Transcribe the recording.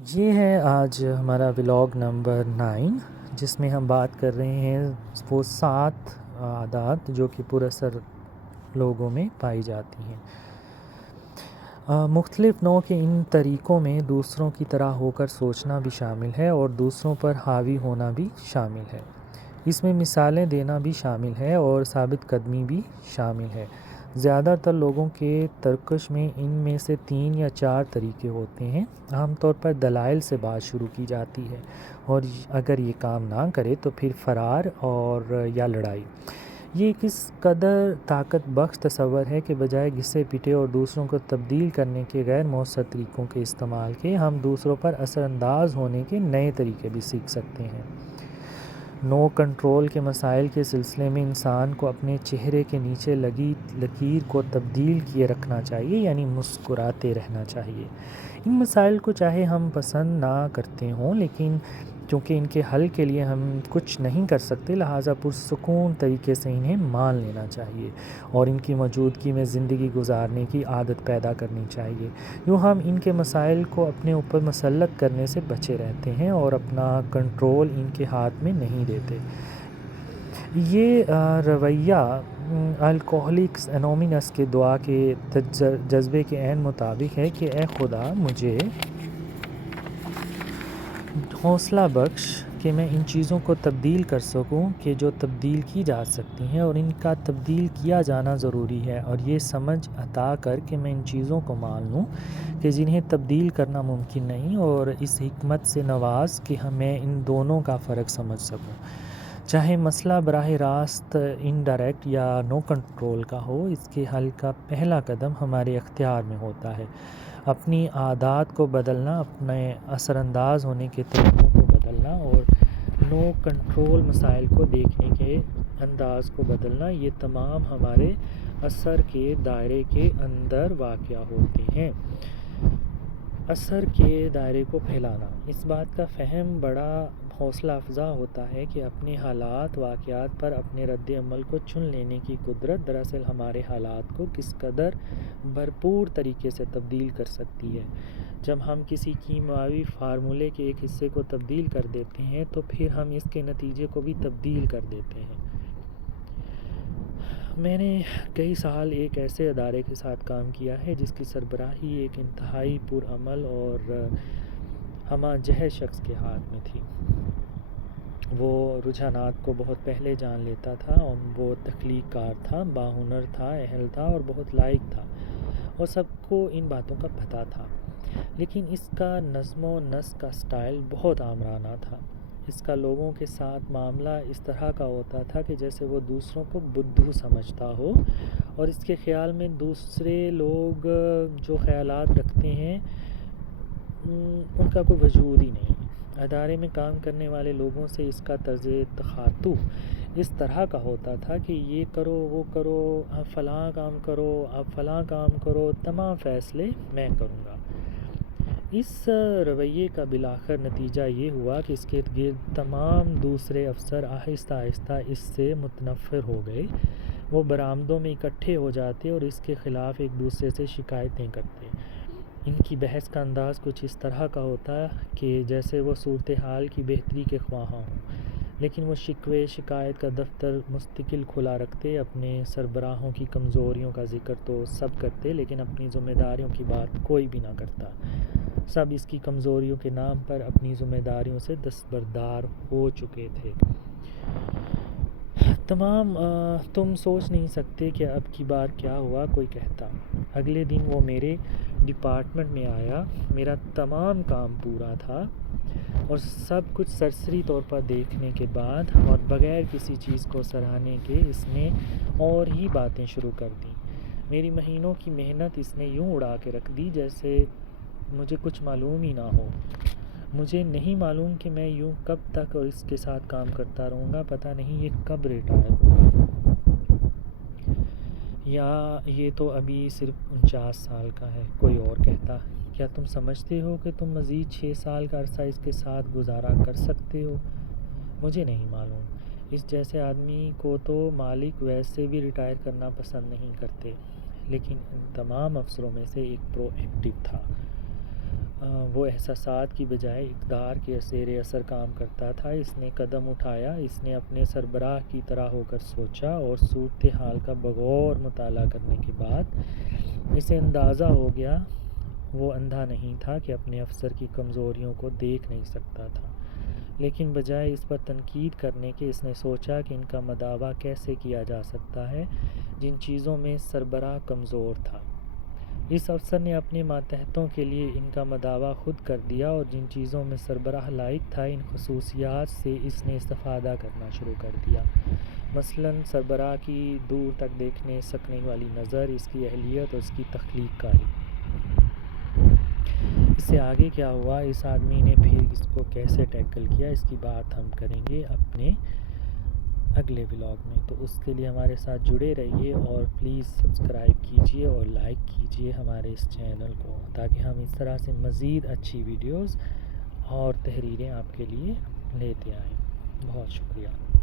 یہ ہے آج ہمارا ولاگ نمبر 9، جس میں ہم بات کر رہے ہیں وہ 7 عادات جو کہ پر اثر لوگوں میں پائی جاتی ہیں۔ مختلف نوع کے ان طریقوں میں دوسروں کی طرح ہو کر سوچنا بھی شامل ہے اور دوسروں پر حاوی ہونا بھی شامل ہے۔ اس میں مثالیں دینا بھی شامل ہے اور ثابت قدمی بھی شامل ہے۔ زیادہ تر لوگوں کے ترکش میں ان میں سے 3 یا 4 طریقے ہوتے ہیں۔ عام طور پر دلائل سے بات شروع کی جاتی ہے اور اگر یہ کام نہ کرے تو پھر فرار اور یا لڑائی۔ یہ کس قدر طاقت بخش تصور ہے کہ بجائے گھسے پٹے اور دوسروں کو تبدیل کرنے کے غیر مؤثر طریقوں کے استعمال کے ہم دوسروں پر اثر انداز ہونے کے نئے طریقے بھی سیکھ سکتے ہیں۔ نو کنٹرول کے مسائل کے سلسلے میں انسان کو اپنے چہرے کے نیچے لگی لکیر کو تبدیل کیے رکھنا چاہیے، یعنی مسکراتے رہنا چاہیے۔ ان مسائل کو چاہے ہم پسند نہ کرتے ہوں، لیکن چونکہ ان کے حل کے لیے ہم کچھ نہیں کر سکتے، لہٰذا پرسکون طریقے سے انہیں مان لینا چاہیے اور ان کی موجودگی میں زندگی گزارنے کی عادت پیدا کرنی چاہیے۔ یوں ہم ان کے مسائل کو اپنے اوپر مسلط کرنے سے بچے رہتے ہیں اور اپنا کنٹرول ان کے ہاتھ میں نہیں دیتے۔ یہ رویہ الکوہلکس انونیمس کے دعا کے جذبے کے عین مطابق ہے کہ اے خدا مجھے حوصلہ بخش کہ میں ان چیزوں کو تبدیل کر سکوں کہ جو تبدیل کی جا سکتی ہیں اور ان کا تبدیل کیا جانا ضروری ہے، اور یہ سمجھ عطا کر کہ میں ان چیزوں کو مان لوں کہ جنہیں تبدیل کرنا ممکن نہیں، اور اس حکمت سے نواز کہ میں ان دونوں کا فرق سمجھ سکوں۔ چاہے مسئلہ براہ راست انڈائریکٹ یا نو کنٹرول کا ہو، اس کے حل کا پہلا قدم ہمارے اختیار میں ہوتا ہے۔ اپنی عادات کو بدلنا، اپنے اثر انداز ہونے کے طریقوں کو بدلنا اور نو کنٹرول مسائل کو دیکھنے کے انداز کو بدلنا، یہ تمام ہمارے اثر کے دائرے کے اندر واقع ہوتے ہیں۔ اثر کے دائرے کو پھیلانا، اس بات کا فہم بڑا حوصلہ افزا ہوتا ہے کہ اپنے حالات واقعات پر اپنے رد عمل کو چن لینے کی قدرت دراصل ہمارے حالات کو کس قدر بھرپور طریقے سے تبدیل کر سکتی ہے۔ جب ہم کسی کیمیاوی فارمولے کے ایک حصے کو تبدیل کر دیتے ہیں تو پھر ہم اس کے نتیجے کو بھی تبدیل کر دیتے ہیں۔ میں نے کئی سال ایک ایسے ادارے کے ساتھ کام کیا ہے جس کی سربراہی ایک انتہائی پرعمل اور ہمہ جہت شخص کے ہاتھ میں تھی۔ وہ رجحانات کو بہت پہلے جان لیتا تھا، وہ تخلیق کار تھا، باہنر تھا، اہل تھا اور بہت لائق تھا، اور سب کو ان باتوں کا پتہ تھا۔ لیکن اس کا نظم و نسق کا سٹائل بہت آمرانہ تھا۔ اس کا لوگوں کے ساتھ معاملہ اس طرح کا ہوتا تھا کہ جیسے وہ دوسروں کو بدھو سمجھتا ہو، اور اس کے خیال میں دوسرے لوگ جو خیالات رکھتے ہیں ان کا کوئی وجود ہی نہیں۔ ادارے میں کام کرنے والے لوگوں سے اس کا طرز تخاطب اس طرح کا ہوتا تھا کہ یہ کرو، وہ کرو، اب فلاں کام کرو، اب فلاں کام کرو، تمام فیصلے میں کروں گا۔ اس رویے کا بالآخر نتیجہ یہ ہوا کہ اس کے ارد گرد تمام دوسرے افسر آہستہ آہستہ اس سے متنفر ہو گئے۔ وہ برآمدوں میں اکٹھے ہو جاتے اور اس کے خلاف ایک دوسرے سے شکایتیں کرتے۔ ان کی بحث کا انداز کچھ اس طرح کا ہوتا کہ جیسے وہ صورتحال کی بہتری کے خواہاں ہوں، لیکن وہ شکوے شکایت کا دفتر مستقل کھلا رکھتے۔ اپنے سربراہوں کی کمزوریوں کا ذکر تو سب کرتے، لیکن اپنی ذمہ داریوں کی بات کوئی بھی نہ کرتا۔ سب اس کی کمزوریوں کے نام پر اپنی ذمہ داریوں سے دستبردار ہو چکے تھے۔ تم سوچ نہیں سکتے کہ اب کی بار کیا ہوا، کوئی کہتا۔ اگلے دن وہ میرے ڈپارٹمنٹ میں آیا۔ میرا تمام کام پورا تھا اور سب کچھ سرسری طور پر دیکھنے کے بعد اور بغیر کسی چیز کو سراہنے کے اس نے اور ہی باتیں شروع کر دیں۔ میری مہینوں کی محنت اس نے یوں اڑا کے رکھ دی جیسے مجھے کچھ معلوم ہی نہ ہو۔ مجھے نہیں معلوم کہ میں یوں کب تک اور اس کے ساتھ کام کرتا رہوں گا، پتہ نہیں یہ کب ریٹائر ہوگا، یا یہ تو ابھی صرف 49 سال کا ہے۔ کوئی اور کہتا، کیا تم سمجھتے ہو کہ تم مزید 6 سال کا عرصہ اس کے ساتھ گزارا کر سکتے ہو؟ مجھے نہیں معلوم۔ اس جیسے آدمی کو تو مالک ویسے بھی ریٹائر کرنا پسند نہیں کرتے، لیکن ان تمام افسروں میں سے ایک پرو ایکٹیو تھا۔ وہ احساسات کی بجائے اقدار کے زیر اثر کام کرتا تھا۔ اس نے قدم اٹھایا، اس نے اپنے سربراہ کی طرح ہو کر سوچا اور صورتحال کا بغور مطالعہ کرنے کے بعد اسے اندازہ ہو گیا وہ اندھا نہیں تھا کہ اپنے افسر کی کمزوریوں کو دیکھ نہیں سکتا تھا، لیکن بجائے اس پر تنقید کرنے کے اس نے سوچا کہ ان کا مداوع کیسے کیا جا سکتا ہے جن چیزوں میں سربراہ کمزور تھا۔ اس افسر نے اپنے ماتحتوں کے لیے ان کا مداوع خود کر دیا اور جن چیزوں میں سربراہ لائق تھا ان خصوصیات سے اس نے استفادہ کرنا شروع کر دیا، مثلاً سربراہ کی دور تک دیکھنے سکنے والی نظر، اس کی اہلیت اور اس کی تخلیق کاری۔ اس سے آگے کیا ہوا، اس آدمی نے پھر اس کو کیسے ٹیکل کیا، اس کی بات ہم کریں گے اپنے اگلے ولاگ میں۔ تو اس کے لیے ہمارے ساتھ جڑے رہیے اور پلیز سبسکرائب کیجئے اور لائک کیجئے ہمارے اس چینل کو، تاکہ ہم اس طرح سے مزید اچھی ویڈیوز اور تحریریں آپ کے لیے لیتے آئیں۔ بہت شکریہ۔